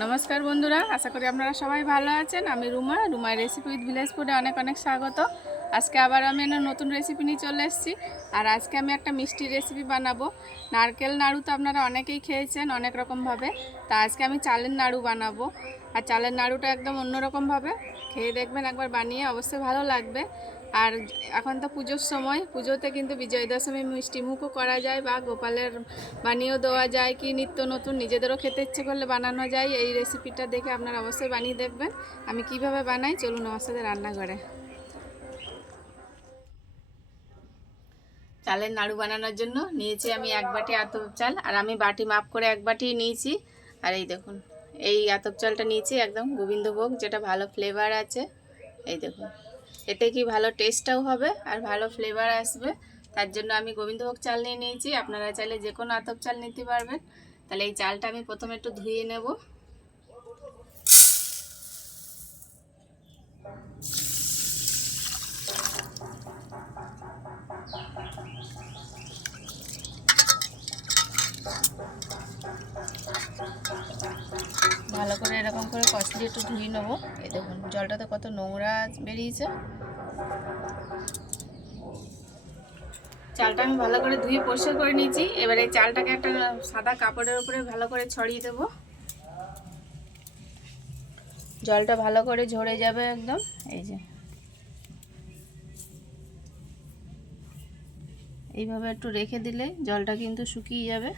নমস্কার বন্ধুরা, আশা করি আপনারা সবাই ভালো আছেন। আমি রুমার রেসিপি উইথ ভিলেজ ফুডে অনেক অনেক স্বাগত। আজকে আবার আমি একটা নতুন রেসিপি নিয়ে চলে এসেছি। আর আজকে আমি একটা মিষ্টি রেসিপি বানাবো। নারকেল নাড়ু তো আপনারা অনেকেই খেয়েছেন অনেক রকমভাবে, তা আজকে আমি চালের নাড়ু বানাবো। আর চালের নাড়ুটা একদম অন্যরকমভাবে, খেয়ে দেখবেন একবার বানিয়ে, অবশ্যই ভালো লাগবে। আর এখন তো পুজোর সময়, পুজোতে কিন্তু বিজয় দশমী মিষ্টিমুখও করা যায় বা গোপালের বানিয়েও দেওয়া যায়, কি নিত্য নতুন নিজেদেরও খেতে ইচ্ছে করলে বানানো যায়। এই রেসিপিটা দেখে আপনারা অবশ্যই বানিয়ে দেখবেন। আমি কিভাবে বানাই চলুন আমার সাথে রান্নাঘরে। চালের নাড়ু বানানোর জন্য নিয়েছি আমি 1 বাটি আতপ চাল, আর আমি বাটি মাপ করে 1 বাটি নিয়েছি। আর এই দেখুন, এই আতপ চালটা নিয়েছি একদম গোবিন্দভোগ, যেটা ভালো ফ্লেভার আছে। এই দেখুন, এতে কি ভালো টেস্টটাও হবে আর ভালো ফ্লেভার আসবে। তার জন্য আমি গোবিন্দভোগ চাল নিয়ে নিয়েছি। আপনারা চাইলে যে কোনো আতপ চাল নিতে পারবেন। তাহলে এই চালটা আমি প্রথমে একটু ধুয়ে নেব। ভালো করে এরকম করে কষলিয়ে একটু ধুয়ে নেবো। এই দেখুন জলটাতে কত নোংরা বেরিয়েছে। চালটা আমি ভালো করে ধুয়ে পরিষ্কার করে নিয়েছি। এবার এই চালটাকে একটা সাদা কাপড়ের উপরে ভালো করে ছড়িয়ে দেবো। জলটা ভালো করে ঝরে যাবে একদম। এই যে এইভাবে একটু রেখে দিলে জলটা কিন্তু শুকিয়ে যাবে।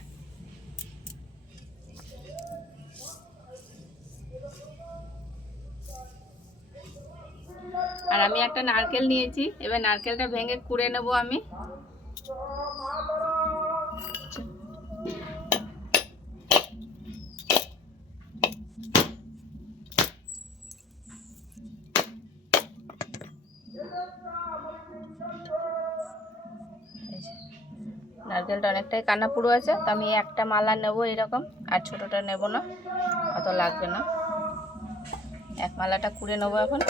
আর আমি একটা নারকেল নিয়েছি, এবার নারকেলটা ভেঙে কুড়ে নেব আমি। নারকেলটা অনেকটাই কানা পুরো আছে, তো আমি একটা মালা নেব এরকম, আর ছোটটা নেব না, অত লাগবে না। এক মালাটা কুড়ে নেব এখন।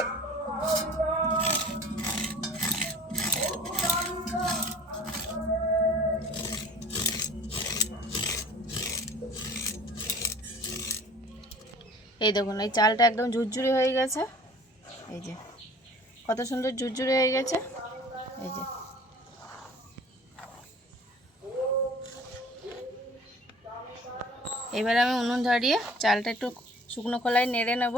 এই দেখুন, এই চালটা একদম ঝুরঝুরে হয়ে গেছে। এই যে কত সুন্দর ঝুরঝুরে হয়ে গেছে। এই যে এবার আমি উনুন ধরিয়ে চালটা একটু শুকনো খোলায় নেড়ে নেব।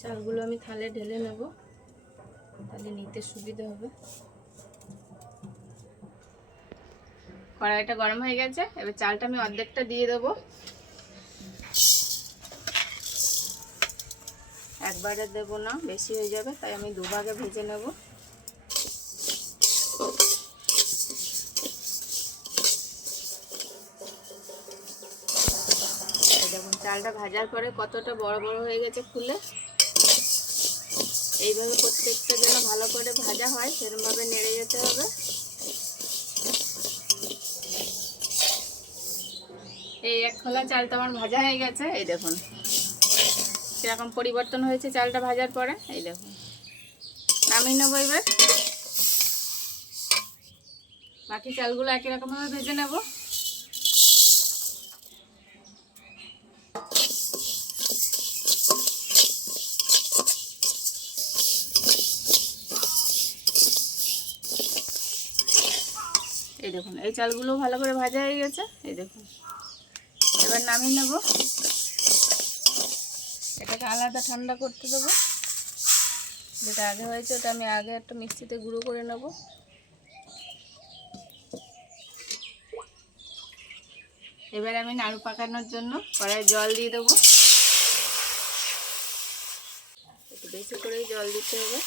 চালগুলো আমি থালে ঢেলে নেব, তাহলে নিতে সুবিধা হবে। কড়াইটা গরম হয়ে গেছে, এবার চালটা আমি অর্ধেকটা দিয়ে দেবো। একবারে দেব না, বেশি হয়ে যাবে, তাই আমি দুভাগে ভেজে নেব। এই দেখুন চালটা ভাজার পরে কতটা বড় বড় হয়ে গেছে ফুলে। এইভাবে প্রত্যেকটা যেন ভালো করে ভাজা হয় সেরকমভাবে নেড়ে যেতে হবে। এই এক খোলা চালটা আমার ভাজা হয়ে গেছে। এই দেখুন সেরকম পরিবর্তন হয়েছে চালটা ভাজার পরে। এই দেখুন নামিয়ে নেবো। এবার বাকি চালগুলো একই রকমভাবে ভেজে নেব। এই দেখুন এই চালগুলো ভালো করে ভাজা হয়ে গেছে। এই দেখুন এবার নামিয়ে নেব। এটাকে আলাদা ঠান্ডা করতে দেবো। যেটা আগে হয়েছে ওটা আমি আগে একটা মিক্সিতে গুঁড়ো করে নেব। এবার আমি নাড়ু পাকানোর জন্য কড়াইয়ে জল দিয়ে দেবো। একটু বেশি করেই জল দিতে হবে।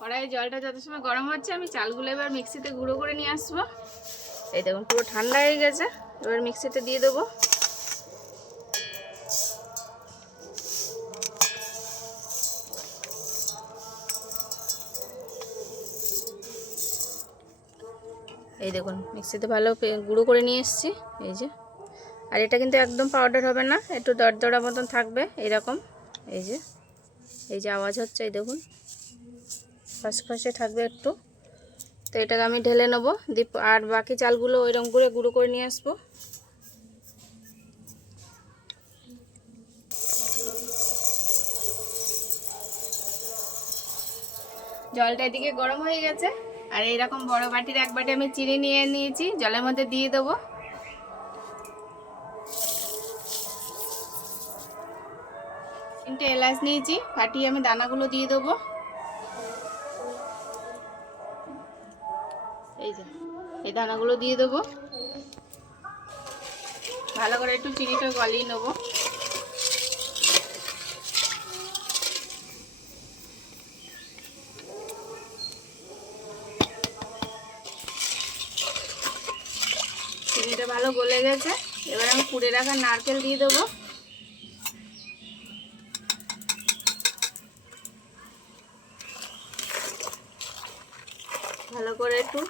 কড়াইয়ে জলটা যত সময় গরম হচ্ছে আমি চালগুলো এবার মিক্সিতে গুঁড়ো করে নিয়ে আসবো। এই দেখুন পুরো ঠান্ডা হয়ে গেছে, এবার মিক্সিতে দিয়ে দেবো। এই দেখুন মিক্সিতে ভালো গুঁড়ো করে নিয়ে এসেছি। এই যে, আর এটা কিন্তু একদম পাউডার হবে না, একটু দরদরা মতন থাকবে এরকম। এই যে এই যে আওয়াজ হচ্ছে, এই দেখুন খসখসে থাকবে একটু। তো এটাকে আমি ঢেলে নেবো, আর বাকি চালগুলো ওইরকম করে গুঁড়ো করে নিয়ে আসবো। জলটা এদিকে গরম হয়ে গেছে, আর এইরকম বড় বাটির এক বাটি আমি চিনি নিয়ে নিয়েছি, জলের মধ্যে দিয়ে দেবো। 3টে এলাচ নিয়েছি, ফাটিয়ে আমি দানাগুলো দিয়ে দেবো। এই যে এই দানাগুলো দিয়ে দেবো। ভালো করে একটু চিনিটা গলিয়ে নেবো। চিনিটা ভালো গলে গেছে, এবার আমি কুড়ে রাখা নারকেল দিয়ে দেবো। ভালো করে একটু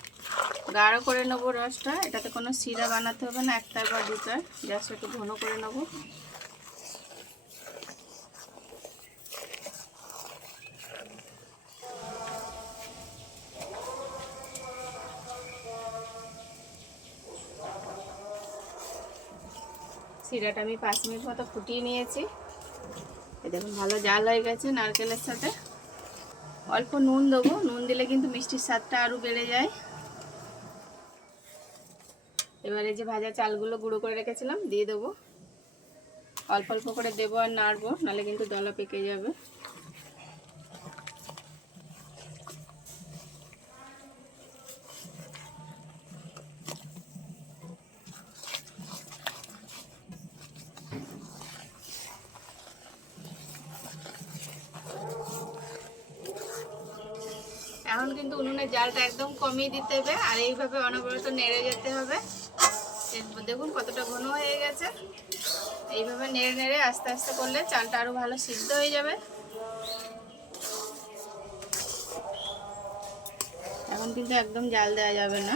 গাঢ় করে নেবো রসটা। এটাতে কোনো শিরা বানাতে হবে না, একটার বা দুটার, জাস্ট একটু ঘন করে নেবো। শিরাটা আমি 5 মিনিট মতো ফুটিয়ে নিয়েছি। এই দেখুন ভালো জাল হয়ে গেছে নারকেলের সাথে। অল্প নুন দেবো, নুন দিলে কিন্তু মিষ্টির স্বাদটা আরও বেড়ে যায়। এবারে যে ভাজা চালগুলো গুঁড়ো করে রেখেছিলাম দিয়ে দেবো। অল্প অল্প করে দেবো আর নাড়বো, নাহলে কিন্তু দলা পেকে যাবে। এখন কিন্তু উনুনের জালটা একদম কমিয়ে দিতে হবে, আর এইভাবে অনবরত নেড়ে যেতে হবে। দেখুন কতটা ঘন হয়ে গেছে। এইভাবে নেড়ে নেড়ে আস্তে আস্তে করলে চালটা আরও ভালো সিদ্ধ হয়ে যাবে। এখন কিন্তু একদম জাল দেওয়া যাবে না,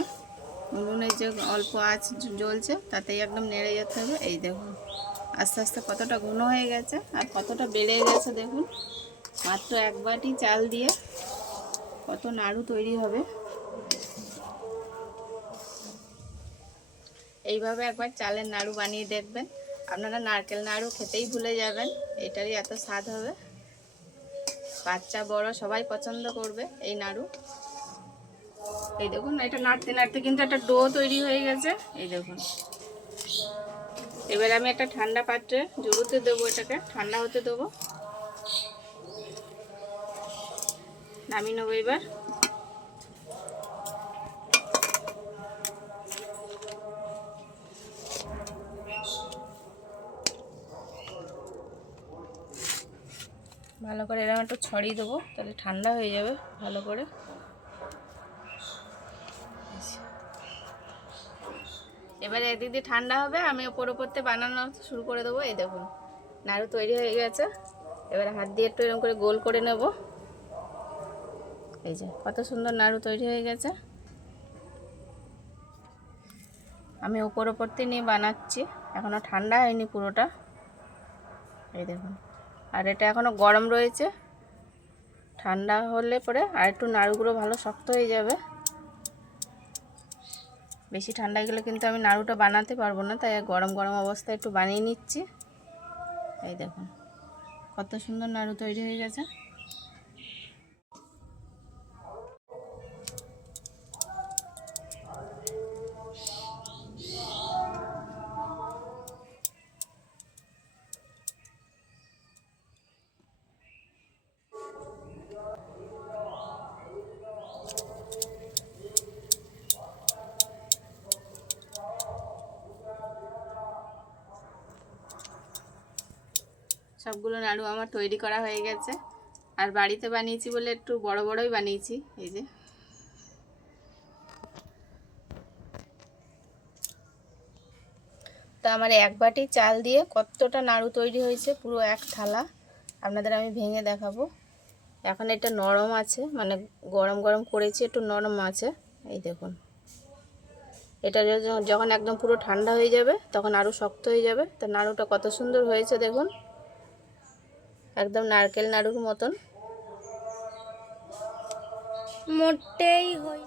উনুনের যে অল্প আঁচ জ্বলছে তাতেই একদম নেড়ে যেতে হবে। এই দেখুন আস্তে আস্তে কতটা ঘন হয়ে গেছে আর কতটা বেড়ে গেছে। দেখুন মাত্র 1 বাটি চাল দিয়ে কত নাড়ু তৈরি হবে। এইভাবে একবার চালের নাড়ু বানিয়ে দেখবেন, আপনারা নারকেল নাড়ু খেতেই ভুলে যাবেন, এটারই এত স্বাদ হবে। বাচ্চা বড় সবাই পছন্দ করবে এই নাড়ু। এই দেখুন এটা নাড়তে নাড়তে কিন্তু একটা ডো তৈরি হয়ে গেছে। এই দেখুন এবার আমি একটা ঠান্ডা পাত্রে জড়ুতে দেবো, এটাকে ঠান্ডা হতে দেবো। নামিয়ে নেবো এবার। ভালো করে এরকম একটু ছড়িয়ে দেবো, তাহলে ঠান্ডা হয়ে যাবে ভালো করে। এবারে এদিক দিয়ে ঠান্ডা হবে, আমি ওপর ওপরতে বানানো শুরু করে দেবো। এই দেখুন নাড়ু তৈরি হয়ে গেছে। এবারে হাত দিয়ে একটু এরকম করে গোল করে নেব। এই যে কত সুন্দর নাড়ু তৈরি হয়ে গেছে। আমি ওপর ওপরতে নিয়ে বানাচ্ছি, এখনও ঠান্ডা হয়নি পুরোটা। এই দেখুন আর এটা এখনও গরম রয়েছে, ঠান্ডা হলে পরে আর একটু নাড়ুগুলো ভালো শক্ত হয়ে যাবে। বেশি ঠান্ডা গেলে কিন্তু আমি নাড়ুটা বানাতে পারবো না, তাই গরম গরম অবস্থায় একটু বানিয়ে নিচ্ছি। এই দেখুন কত সুন্দর নাড়ু তৈরি হয়ে গেছে। সবগুলো নাড়ু আমার তৈরি করা হয়ে গেছে, আর বাড়িতে বানিয়েছি বলে একটু বড় বড়ই বানিয়েছি। এই যে তো আমার 1 বাটি চাল দিয়ে কতটা নাড়ু তৈরি হয়েছে, পুরো 1 থালা। আপনাদের আমি ভেঙে দেখাবো। এখন এটা নরম আছে, মানে গরম গরম করেছি, একটু নরম আছে। এই দেখুন এটা যখন একদম পুরো ঠান্ডা হয়ে যাবে তখন আরও শক্ত হয়ে যাবে। তো নাড়ুটা কত সুন্দর হয়েছে দেখুন, একদম নারকেল নাড়ুর মতন। মোটেই হয়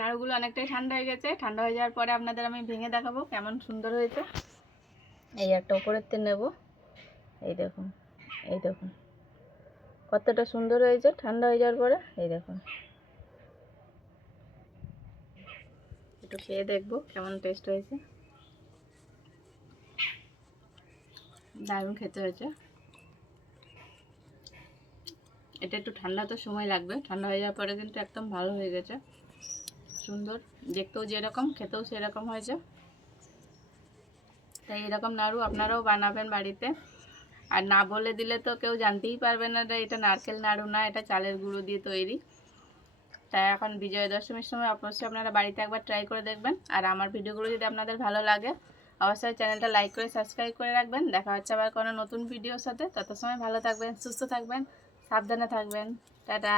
নাড়ুগুলো অনেকটাই ঠান্ডা হয়ে গেছে। ঠান্ডা হয়ে যাওয়ার পরে আপনাদের আমি ভেঙে দেখাবো কেমন সুন্দর হয়েছে। এই একটা উপরের তেল নেব, এই দেখুন, এই দেখুন কতটা সুন্দর হয়েছে ঠান্ডা হয়ে যাওয়ার পরে। এই দেখুন, একটু খেয়ে দেখবো কেমন টেস্ট হয়েছে। দারুণ খেতে হয়েছে। এটা একটু ঠান্ডা তো সময় লাগবে, ঠান্ডা হয়ে যাওয়ার পরে কিন্তু একদম ভালো হয়ে গেছে, সুন্দর দেখতেও যেরকম খেতেও সেরকম হয়েছে। তাই এরকম নাড়ু আপনারাও বানাবেন বাড়িতে। আর না বলে দিলে তো কেউ জানতেই পারবে না এটা নারকেল নাড়ু না, এটা চালের গুঁড়ো দিয়ে তৈরি। তাই এখন বিজয়া দশমীর সময় অবশ্যই আপনারা বাড়িতে একবার ট্রাই করে দেখবেন। আর আমার ভিডিওগুলো যদি আপনাদের ভালো লাগে অবশ্যই চ্যানেলটা লাইক করে সাবস্ক্রাইব করে রাখবেন। দেখা হচ্ছে আবার কোনো নতুন ভিডিওর সাথে। তত সময় ভালো থাকবেন, সুস্থ থাকবেন, সাবধানে থাকবেন। টাটা।